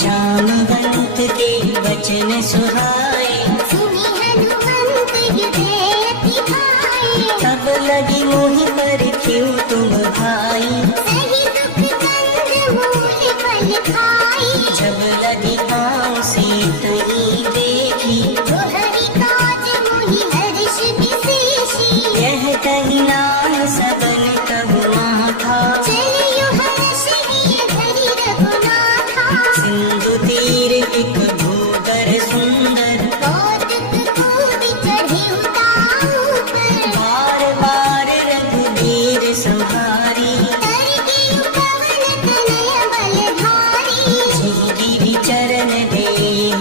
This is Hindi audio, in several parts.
जामवंत के वचन सुहाए, सुनी हनुमंत हृदय अति भाए। तब लगी मोहि पर क्यों तुम भाई, सही दुख कंद मूल फल खाई। जब लगी पाँव से तही देखी, तो हरि काज मोहि हर्ष विशेषी। यह कही नाम सबन कहु माथा, चलियो हर्ष लिय धरि रघुनाथा। सिंधु तीर एक भूधर सुंदर, कौतुक खूबि चढ़े उताऊ पर। बार बार रघुबीर संहारी, तर गिरु पवन तनय बलधारी। गिरि चरण दे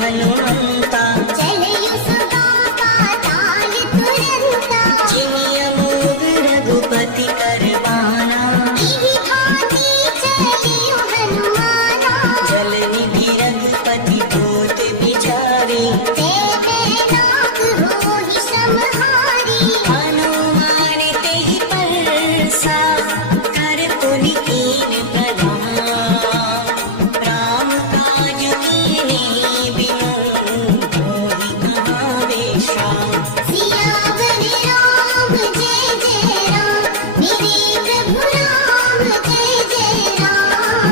हनुमंता, चलियो सुगा पाताल तुरंता। जिमि अमोघ रघुपति करबाना, इहि भांति चलियो हनुमाना। जल निधि रघुपति पूत बिचारी, जय नाथ होहि समहारी। हनुमान तेहि परसा, कर पुनि कीन प्रधान। राम काज कीन्हे बिनु, मोहि कहाँ विश्राम। सियावर राम जय जय राम। मेरे प्रभु राम जय जय राम।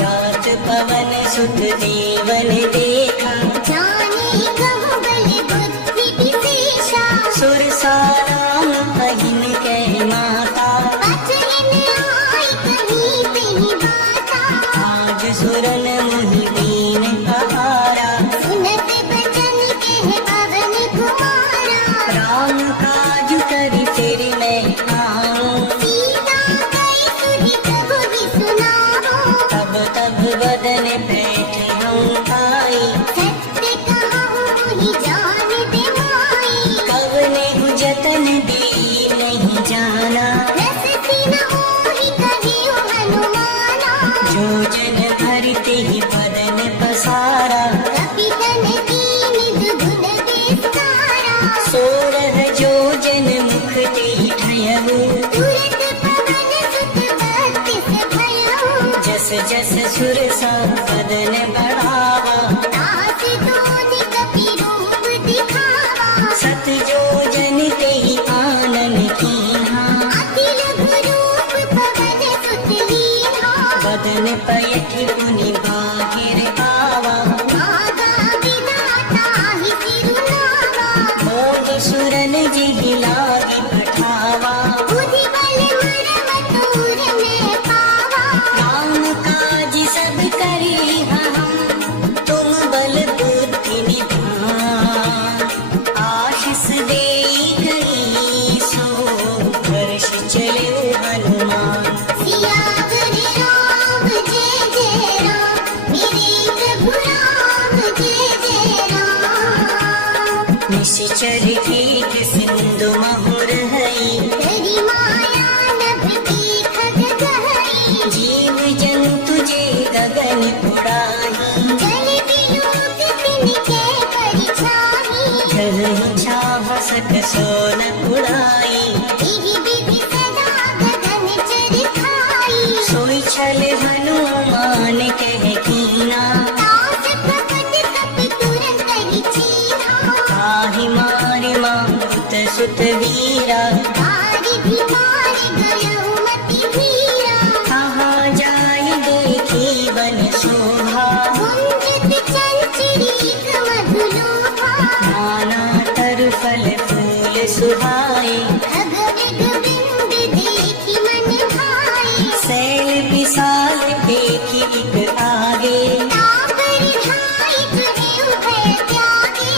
जात पवन सुत देवन देखा, जाने कहु बल बुद्धि विशेषा। सुरसा राम पहिन कै माता, बचन आय कहीं बिनि बाता। आज सुरन मुनि दीन पहारा। सुनत बचन कह पवन कुमारा। राम काज करि फिर मैं आऊं, सीता कई सुनि प्रभु विसुनावो। तब तब बदन बैठ हम आई। सत्य कहूँ मोहि जान दे माई। कवने जतन दी नहीं जाना, रस सिन मोहि कहियो हनुमाना। जो जन भरते ही बदन पसारा। कपितन कीन दुगुन विस्तारा। सोरह जो जन मुख ते ठयहु, तुरत पवन सुत बत्तीस भयउ। जस जस सुरसा बदन बढ़ावा। दास दूत कपि रूप दिखावा। सत जो जन ते आनन कीन्हा, अति लघु रूप पवन सुत लीन्हा। बदन पयठ पुनि बाहिर आवा। नागा विधाता ही सिरुनावा। मोद सुरन जिहि लागी पठावा। बुद्धि बल मरम तूर में पावा। राम काज सब करी हम, तुम बल बुद्धि निधान। आशीष देई करी सो, हर्ष चले हनुमान। सियावर राम जय जय राम। मेरे प्रभु राम जय जय राम। निश्चर कीट सिंधु महुर हई, हरि माया नभ देखत गहरी। जीव जंतु जे गगन उड़ाही। जल विलोक तिनके परिछाही। गहन छाव सक सोन उड़ाई। इहि विधि सदा गगन चर खाई। सोई छल हनुमान कह कीना, दास प्रकट कपि तुरंत ही चीन्हा। ताहि मारि मारुत सुत वीरा। भारि भी मार गयउ मति धीरा। कहाँ जाई देखी वन शोभा, गुंजित चंचरीक मधुलोभा। नाना तर फल फूल सुहाए। खग बिंद देखि मन भाए। सैल विशाल देखी एक आगे, तापर धाई चढ़े भय त्यागे।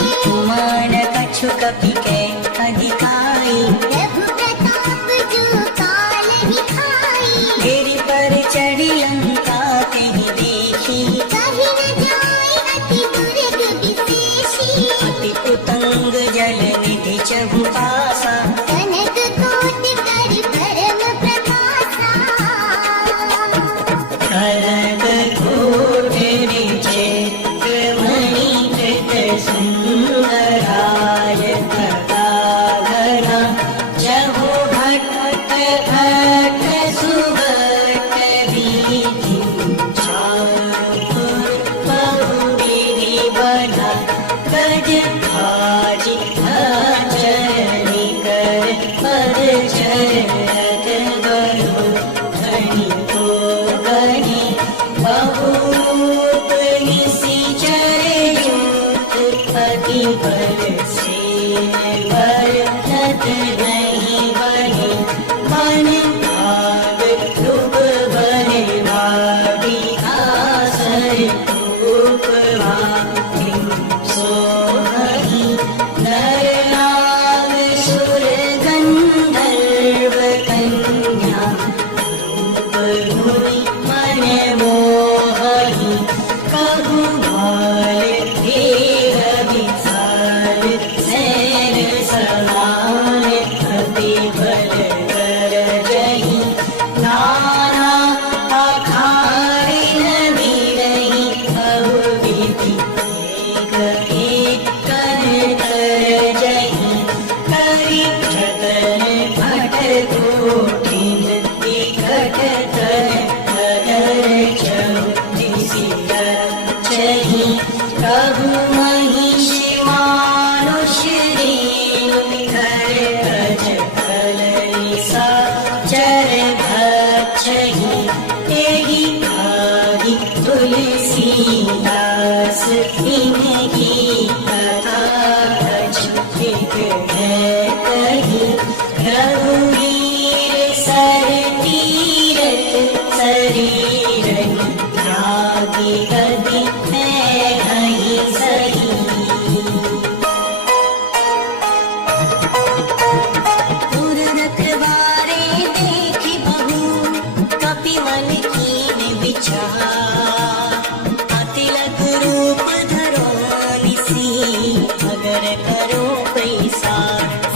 मान कछु कपि कै अधिकाई। प्रभु प्रताप जो काल ही खाई। गिरि पर चढ़ी लंका तेहि देखी, कहि न जाय अति दुर्ग विशेषी। अति उतंग जल निधि चहु पासा। कनक कोटि कर परम प्रकाशा। करक कोठरि चित्र मणि कृत सुंदराय। घना जहु भट्ट भट्ट सुभट बीति, चारु बल से बरत नहीं बने मन भाग रूप बने भागी आसर रूप भागी सोहई नर नाग सुर गंधर्व कन्या रूप हुई मन मोहई कबू भाल देह विशाल सैर समान अति बल कर जही नाना अखाड़िन बिरही अहु विधि एक एक कर जही करी जतन भट कोटिन विकट कर चही प्रभु महिषी मानुष रेणु कर गज कलरी सा चर भक्षही तेहि भागी तुलसीदास इनकी कथा अच्युत है कही रघुवीर सर तीरथ शरीर त्यागी गति मैं कहीं सही दूर रखवारे देखी बहू कपि मन कीन विचार अतिलक रूप धरो निसी अगर करो पैसा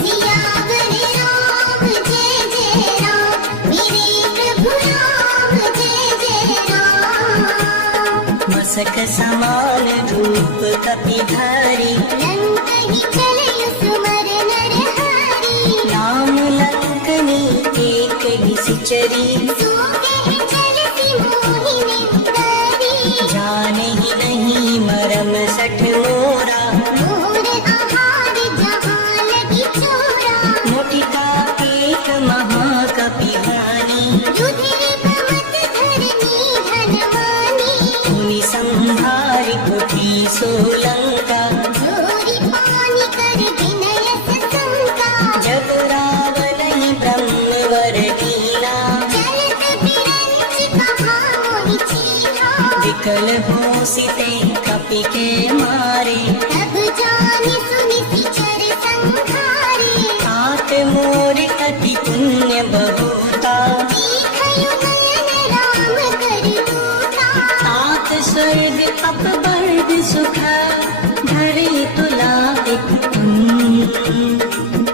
सियावर राम जय जय राम मेरे प्रभु राम जय जय राम मसक समान रूप कपि धरी लंक ही चले सुमर नर हरि राम लंकनी एक ही सिचरी सो कह चलती मोहिनी उतरी जाने ही नहीं मरम सठ मोरा मोर आहार जहाँ लगी चोरा मोटिका एक महाकपिहानी रुधिर बमत धरनी धनवानी मुनि संहारि कुटी सोलंका जोरी पानी कर विनय सशंका जब रावण ही ब्रह्मवर लीला चलत बिरंच कहा मोहि चीहा विकल होसिते कपि के मारे तब जानि सुनि सिचर संघारे तात मोर अति पुण्य बहुता देखयु नयन राम कर दूता तात स्वर्ग अप वर्ग सुख धरे तुला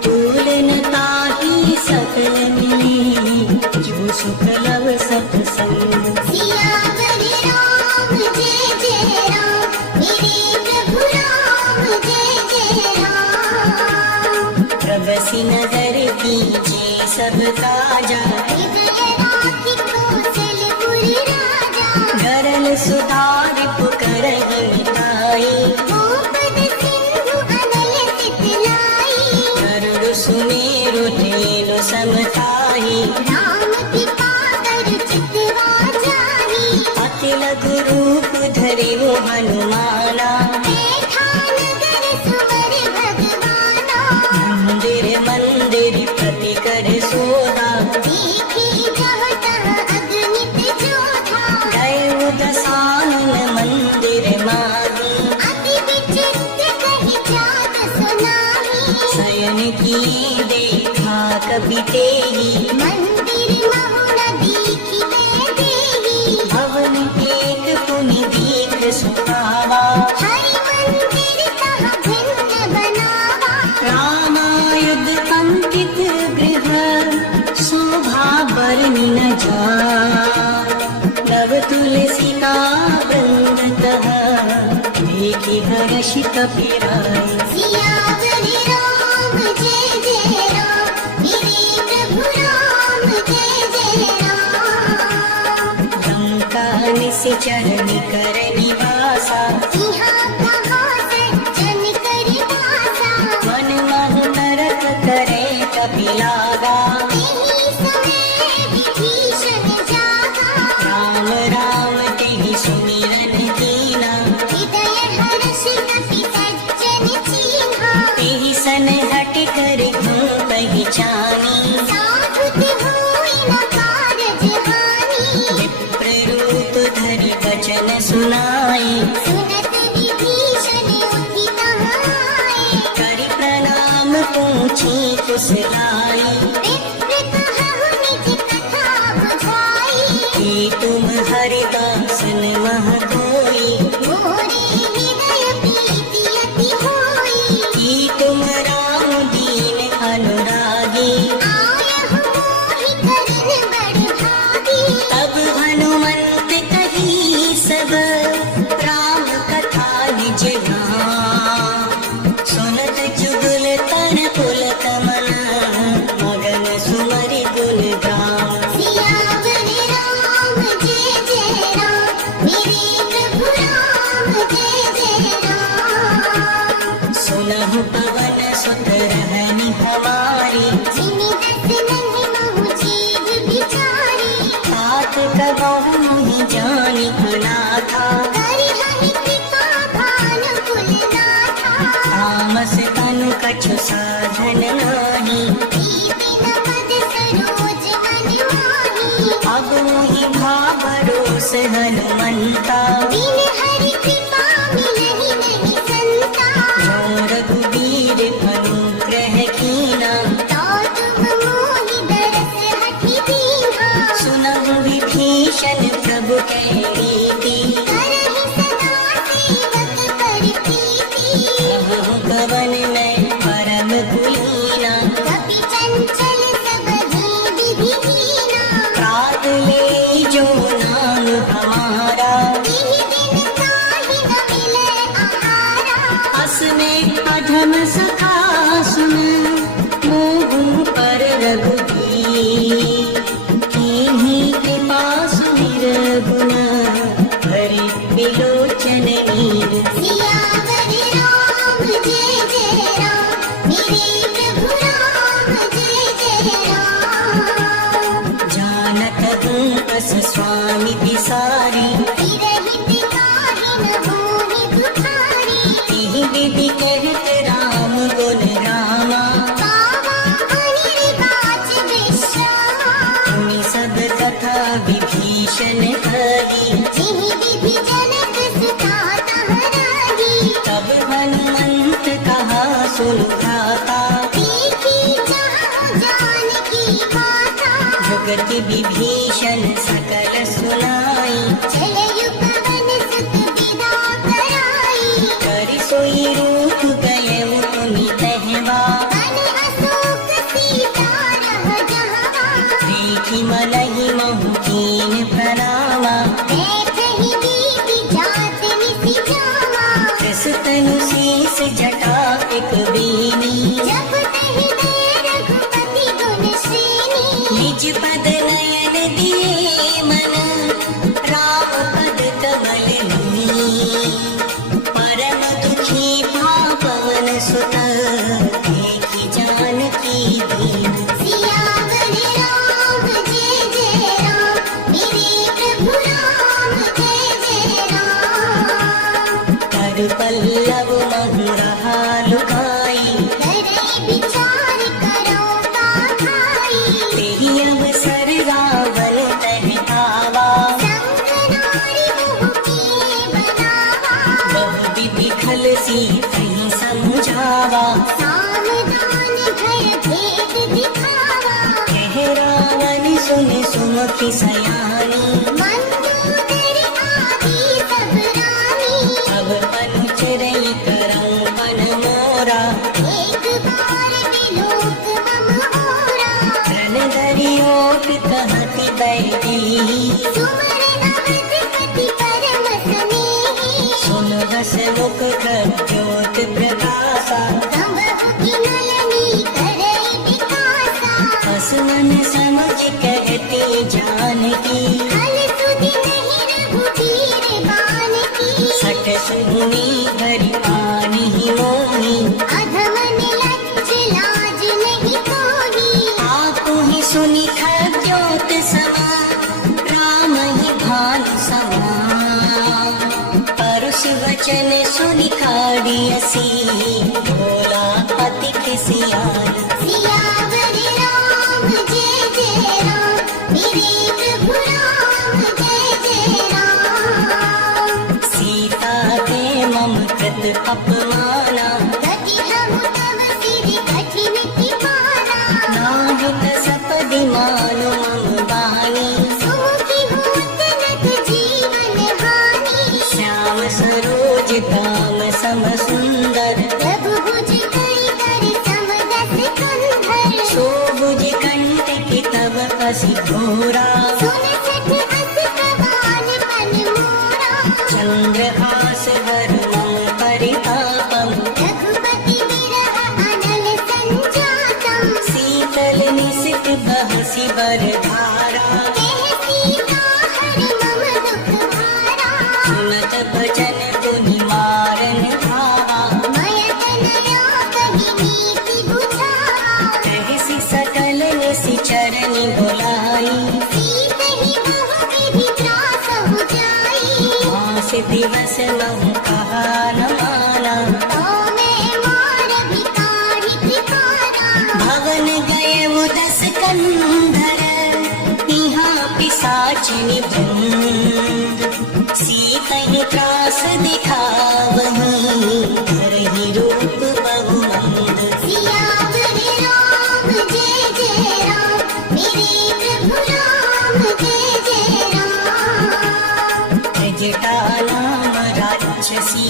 तुलनता ही सकल मिली जो सुख लव सत्संग सियावर राम जय जय राम मेरे प्रभु राम जय जय राम प्रबसी नगर कीजे सब काजा हृदय राखि कौशलपुर राजा गरल सुधार पुकर मिताई गोपद सिंधु अनल सितलाई गरुड़ सुमेरु धेनु समताई राम कृपा कर चितवा जानी अति लघु रूप धरे वो हनुमाना बैठा नगर सुवर भगवाना मंदिर मंदिर प्रति कर सोधा देखी जहाँ तहाँ अगणित जोधा दैव दसानन मंदिर माही अति विचित्र कही जात सुनाही शयन की देखा कभी तेही मंदिर महुना देखी मैं देही भवन एक पुनि दीख सुहावा हरि मंदिर तहाँ भिन्न बनावा रामायुध अंकित गृह शोभा बरनि न जा नव तुलसी का वृंद तह देखी हर्ष कपिराई सियावर राम जय जय राम मेरे प्रभु राम जय जय राम लंका निश्चर कर निवासा सिंहा कहाँ सज्जन कर वासा मन मह नरक करे कपिलागा तेहि समय विभीषण जागा राम राम तेहि सुमिरन कीना हृदय हर्ष कपि सज्जन फुसलाई। विप्र कहु निज कथा बुझाई। कि तुम हरिदास न मह कोई। मोरे हृदय प्रीति अति होई। कि तुम राम दीन अनुरागी। आयहु मोहि करन बड़ भागी। तब हनुमंत कही सब राम कथा निज गान। सुनत जुगल तन पुलक मन मगन सुमरि गुण गान। सियावर राम जय जय राम। मेरे प्रभु राम जय जय राम। सुनहु पवन सुत रहनि हमारी। जिनि दस नन्हि महु जीव बिचारी। तात कबहु मुहि जानि अनाथा। करिहहि कृपा भानु कुलनाथा। तामस तनु कछु साधन नाही। दीपिन पद सरोज मन माही। अब मोहि भावरोस हनुमंता। बिन हरि कृपा मिलहि नहीं संता। जो रघुवीर अनुग्रह कीना। तो तुम मोहि दरस हठि दीन्हा। सुनहु विभीषण प्रभु के रीति। करहि सदा सेवक पर प्रीति। कहु कवन मैं परम कुलीना। कपि चंचल सब विधि हीना। प्रात ले जो नाम हमारा। तिहि दिन ताहि न मिलै आहारा। अस में अधम सखा सुन मोहु पर रघुबीर। कीन्ही कृपा सुमिर गुण हरि विलोचन नीर। सियावर राम जय जय राम। मेरे प्रभु राम जय जय राम। जानत हूँ अस स्वामी बिसारी। विरहित काहि न होहि दुखारी। तिहि विधि कहत राम गुण गावा। गावा अनिर्वाच विश्रामा। सुनि सब कथा विभीषण कही। जिहि विधि जनक सुता तह रही। तब हनुमंत कहा सुन भ्राता। देखी जहाँ जानकी माता। जुगति विभीषण सकल सुनाई। चलयु पवन सुत विदा कराई। करि सोई रूप गए मुनि तहवा। बन अशोक सीता रह जहाँ। देखी मनहि महु कीन प्रणामा। बैठहि दीपि जात निसि जामा। कृस तनु शीस जटा एक बीनी। जब तहि दे रघुपति गुण श्रेणी। निज पद नयन दिए मन राम पद कमल लीन। परम दुखी पावन सुत देखी जानकी दीन। सियावर राम जय जय राम। मेरे प्रभु राम जय जय राम। कर पल्लव महु रहा लुकाई। करई विचार करो ताई। तेहि अवसर रावण तह आवा। संग नारी मोह के बनावा। बहु विधि खल सी कहीं समझावा। सावधान भय भेद दिखावा। कह रावण सुन सुमुखी सयानी। मंदोदरी आदि सब रानी। अब अनुचरई करऊं मन मोरा। एक बार विलोक मम होरा। रण धरि ओट कहती बैठी। सुमर नवद्विपति परम स्नेही। सुन हसमुख प्रद्योत प्रकाशा। संभव की नयनी करई विकासा। हस मन समझ कहती जानकी। हल सुधि नहीं रघुबीर बानकी। सठ सुनी हरि पानी मोही। अधम निलज्ज लाज नहीं कोही। आपु ही सुनि खद्योत समा। राम ही भानु समा। परुष वचन सुनि खाड़ियसी। भोला अति खिसियाई। सियावर राम जय जय राम। मेरे प्रभु राम जय जय राम। सीता के मम कृत अपमाना। गति हम तब सिर कठिन की माना। सरोज धाम सम सुंदर प्रभु भुज कई कर समदस कंधर शोभुज कंठ की तब कसी घोरा 69 अस कमान मन मोरा चंद्रहास वर्णम परितापम रघुपति विरह अनल संजातम शीतल निशित बहसी बरधारा कह सीता हर मम दुख भारा सुनत भजन पुनि मारन भावा मयत नया कही नीति बुझावा कहसी सकल निशि चरनि बुलाई सीत ही मोह विधि त्रास हो जाई मास दिवस महु कहा न माना तो मैं मार भिखारी भिखारा भवन गए उदस कंधर यहाँ पिशाचिनी बंद सीतहि त्रास दिखावही धरहि रूप बहु मंद सियावर राम जय जय राम मेरे प्रभु राम जय जय राम जटा नाम राक्षसी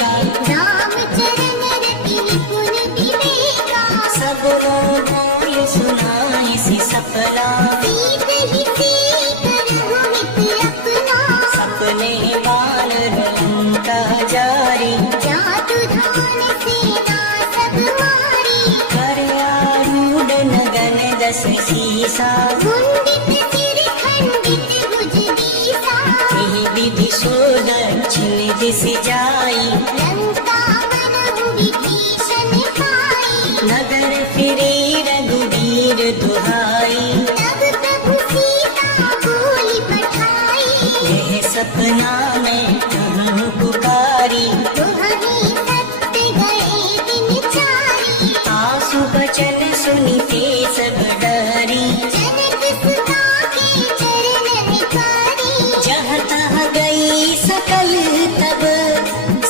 का राम चरण रति निपुण विवेका सब बोल सुनाए सी सपना सीत ही सीकर हो मित अपना सपने बानर लंका जारी जातु धान सेना सब मारी कर आरूढ़ नगन दस सीसा मुंडित सिर खंडित भुज दीसा यही विधि सो दक्षिण दिश जाई लंका बनहु विभीषण पाई नगर फिरे रघुवीर दुहाई तब प्रभु सीता बोली पठाई यह सपना में कहूँ पुकारी तुहरी सत्य गए दिन चारी आंसू बचन सुनिते सब डरी जनक सुता के चरण भिखारी जहाँ तहाँ गई सकल तब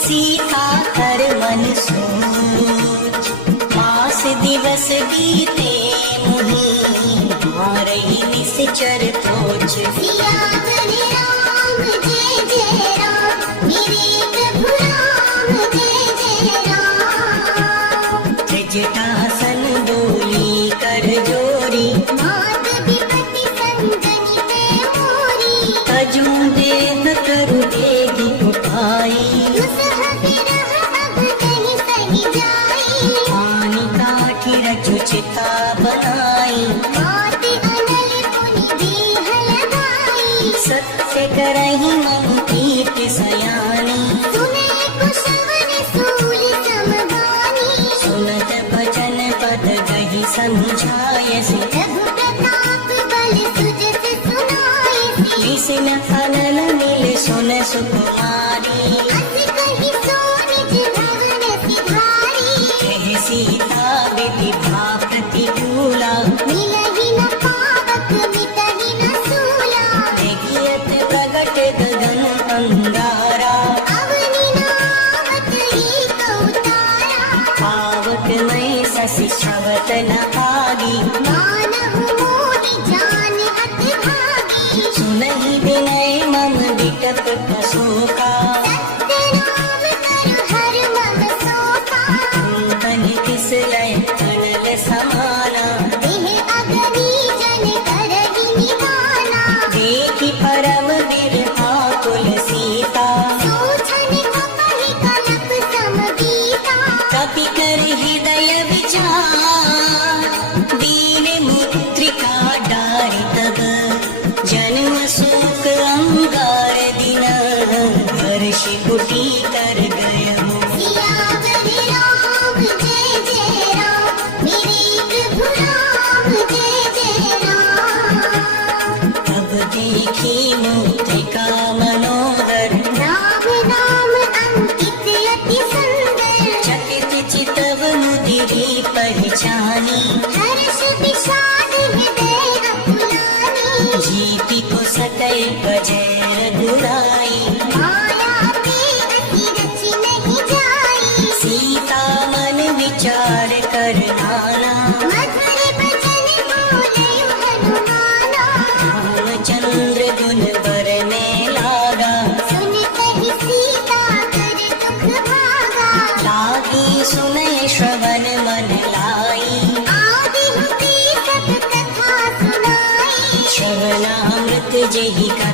सीता कर मन सोच मास दिवस बीते मुहि मारही निश्चर तोच सियावर राम जय जय राम मेरे प्रभु राम जय जय राम जटासन बोली कर जोरी मात विपति संगनि में मोरी तजू देह करु देगी उपाई दुसह विरह अब नहीं सही जाई पानी काठी रचु चिता बनाई मात अनल पुनि देह लगाई सत्य करही मन प्रीत सयानी सुने कुशवन सूल समगानी सुनत भजन पद गही समझाय से रघु प्रताप बल सुजस सुनाई विसिन अनल मिल सुन सुकुमारी अस कहि सो निज भवन सिधारी कह सीता विधि भा प्रतिकूला मिलहि न पावक मिटहि न सूला देखियत प्रगट गगन अंगारा अवनि नावत एक उतारा पावक में शशि श्रवत न आगी मानहु मोहि जान अत भागी सुनहि विनय मम विकट प्रशोका सत्य नाम करु हर मम शोका तन किस लय अनल समाना देह अग्नि जन करहि निवाना देखि परम बिरहा कुल सीता सोचन कपहि कलप सम गीता कपि कर हृदय विचार दीन मुद्रिका डारि तब जन्म शोक अंगार दिन हर्ष कुटी कर गय सियावर राम जय जय राम मेरे प्रभु राम जय जय राम तब देखी मुद्रिका मनोहर राम नाम अंकित अति सुंदर चकित चितव मुदिरी पहचानी हर्ष विषाद हृदय अकुलानी जीति को सकय बजय रघुराई माया के अति रचि सुने श्रवण मन लाई। आदि होती सब कथा सुनाई। श्रवणामृत जेहि कथा